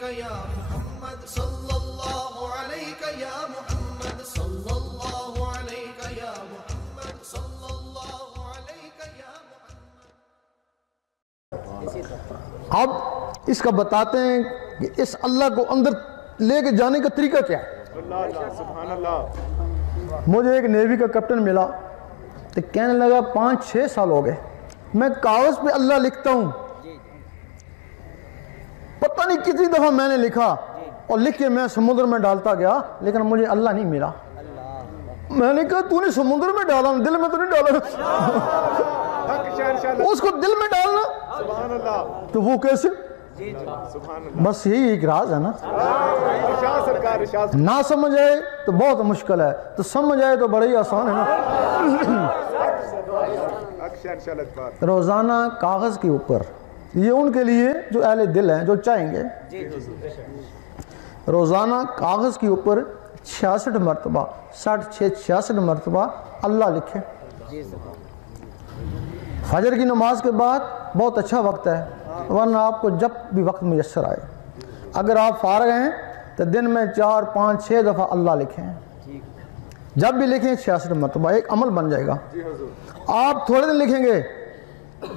علیک یا محمد صلی اللہ علیک یا محمد صلی اللہ علیک یا محمد صلی اللہ علیک یا محمد. اب اس کا بتاتے ہیں کہ اس اللہ کو اندر لے کے جانے کا طریقہ کیا ہے. سبحان اللہ. مجھے ایک نیوی کا کیپٹن ملا تو کہنے لگا 5-6 سال ہو گئے میں کاغذ پہ اللہ لکھتا ہوں, پتہ نہیں کتنی دفعہ میں نے لکھا اور لکھ کے میں سمندر میں ڈالتا گیا لیکن مجھے اللہ نہیں ملا. میں نے کہا تو نے سمندر میں ڈالا, دل میں تو نہیں ڈالا. اس کو دل میں ڈالنا تو وہ کیسے؟ بس یہی ایک راز ہے نا. نہ سمجھ آئے تو بہت مشکل ہے, تو سمجھ آئے تو بڑا ہی آسان ہے نا. روزانہ کاغذ کے اوپر, یہ ان کے لیے جو اہل دل ہیں جو چاہیں گے, روزانہ کاغذ کے اوپر 66 مرتبہ 66 مرتبہ اللہ لکھیں. فجر کی نماز کے بعد بہت اچھا وقت ہے, ورنہ آپ کو جب بھی وقت میسر آئے. اگر آپ فارغ ہیں تو دن میں 4, 5, 6 دفعہ اللہ لکھیں. جب بھی لکھیں 66 مرتبہ, ایک عمل بن جائے گا. آپ تھوڑے دن لکھیں گے,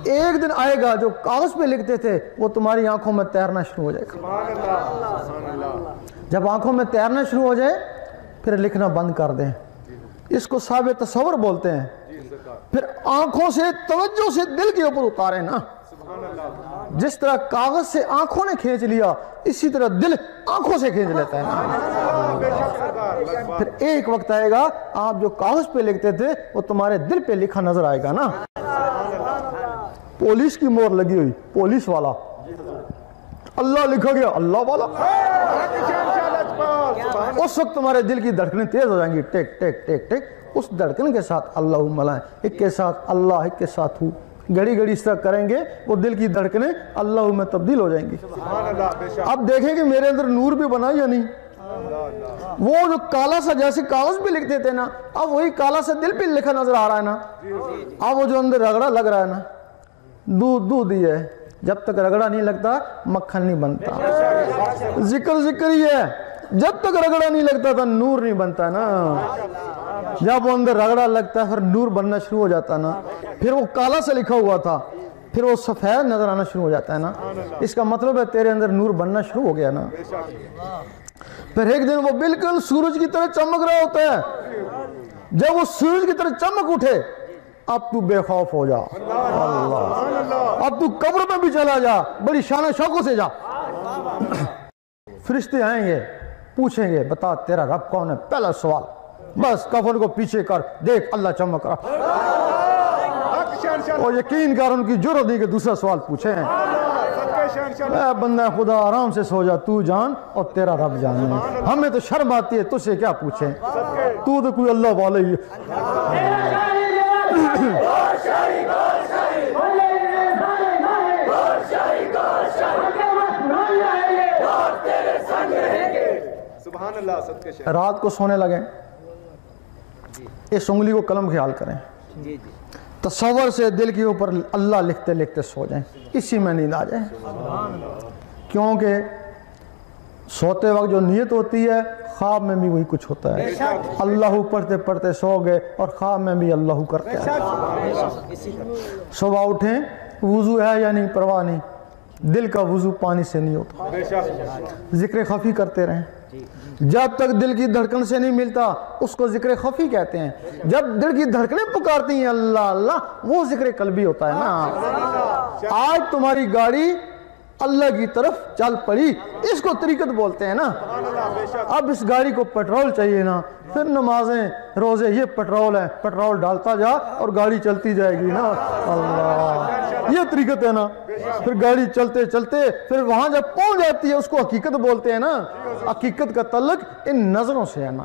ایک دن آئے گا جو کاغذ پہ لکھتے تھے وہ تمہاری آنکھوں میں تیرنا شروع ہو جائے گا. جب آنکھوں میں تیرنا شروع ہو جائے پھر لکھنا بند کر دیں. اس کو صاحب تصور بولتے ہیں. پھر آنکھوں سے توجہ سے دل کے اوپر اتاریں نا. جس طرح کاغذ سے آنکھوں نے کھینچ لیا اسی طرح دل آنکھوں سے کھینچ لیتا ہے نا. پھر ایک وقت آئے گا آپ جو کاغذ پہ لکھتے تھے وہ تمہارے دل پہ لکھا نظر آئے گا نا. پولیس کی مور لگی ہوئی, پولیس والا, اللہ لکھا گیا اللہ والا. اس وقت تمہارے دل کی دھڑکنیں تیز ہو جائیں گی, ٹیک ٹیک ٹیک ٹیک. اس دھڑکن کے ساتھ اللہ ملائیں, ایک کے ساتھ اللہ, ایک کے ساتھ ہوں, گھڑی گھڑی اس طرح کریں گے وہ دل کی دھڑکنیں اللہ میں تبدیل ہو جائیں گی. اب دیکھیں کہ میرے اندر نور بھی بنا یا نہیں. وہ جو کالا سا جیسے کاغذ پہ لکھتے تھے نا, اب وہی کالا سا دل پہ لکھا نظر آ رہا ہے نا. اب وہ جو اندر رگڑا لگ رہا ہے نا, دودھ ہی ہے, جب تک رگڑا نہیں لگتا مکھن نہیں بنتا. ذکر ہی ہے, جب تک رگڑا نہیں لگتا تھا نور نہیں بنتا نا. جب وہ اندر رگڑا لگتا ہے پھر نور بننا شروع ہو جاتا ہے نا. پھر وہ کالا سے لکھا ہوا تھا پھر وہ سفید نظر آنا شروع ہو جاتا ہے نا. اس کا مطلب ہے تیرے اندر نور بننا شروع ہو گیا نا. پھر ایک دن وہ بالکل سورج کی طرح چمک رہا ہوتا ہے. جب وہ سورج کی طرح چمک اٹھے اب تو بے خوف ہو جا. اللہ, اب تو قبر میں بھی چلا جا, بڑی شان و شوق سے جا. فرشتے آئیں گے پوچھیں گے بتا تیرا رب کون ہے. پہلا سوال بس کفن کو پیچھے کر, دیکھ اللہ چمک رہا. اور یقین کر ان کی جرأت نہیں کہ دوسرا سوال پوچھیں. اے بندہ خدا آرام سے سو جا, تو جان اور تیرا رب جانے. ہمیں تو شرم آتی ہے تجھ سے کیا پوچھیں, تو کوئی اللہ والا ہی ہے. رات کو سونے لگیں اس انگلی کو قلم خیال کریں, تصور سے دل کے اوپر اللہ لکھتے لکھتے سو جائیں, اسی میں نیند آ جائے. کیونکہ سوتے وقت جو نیت ہوتی ہے خواب میں بھی وہی کچھ ہوتا ہے. اللہ پڑھتے پڑھتے سو گئے اور خواب میں بھی اللہ کرتے ہیں. صبح اٹھیں وضو ہے یا نہیں پرواہ نہیں, دل کا وضو پانی سے نہیں ہوتا. ذکر خفی کرتے رہیں, جب تک دل کی دھڑکن سے نہیں ملتا اس کو ذکر خفی کہتے ہیں. جب دل کی دھڑکنیں پکارتی ہیں اللہ اللہ وہ ذکر قلبی ہوتا ہے نا. آج تمہاری گاڑی اللہ کی طرف چل پڑی, اس کو طریقت بولتے ہیں نا. اب اس گاڑی کو پیٹرول چاہیے نا, پھر نمازیں روزے یہ پیٹرول ہے, پیٹرول ڈالتا جا اور گاڑی چلتی جائے گی نا. اللہ یہ طریقت ہے نا. پھر گاڑی چلتے چلتے پھر وہاں جب پہنچ جاتی ہے اس کو حقیقت بولتے ہیں نا. حقیقت کا تعلق ان نظروں سے ہے نا.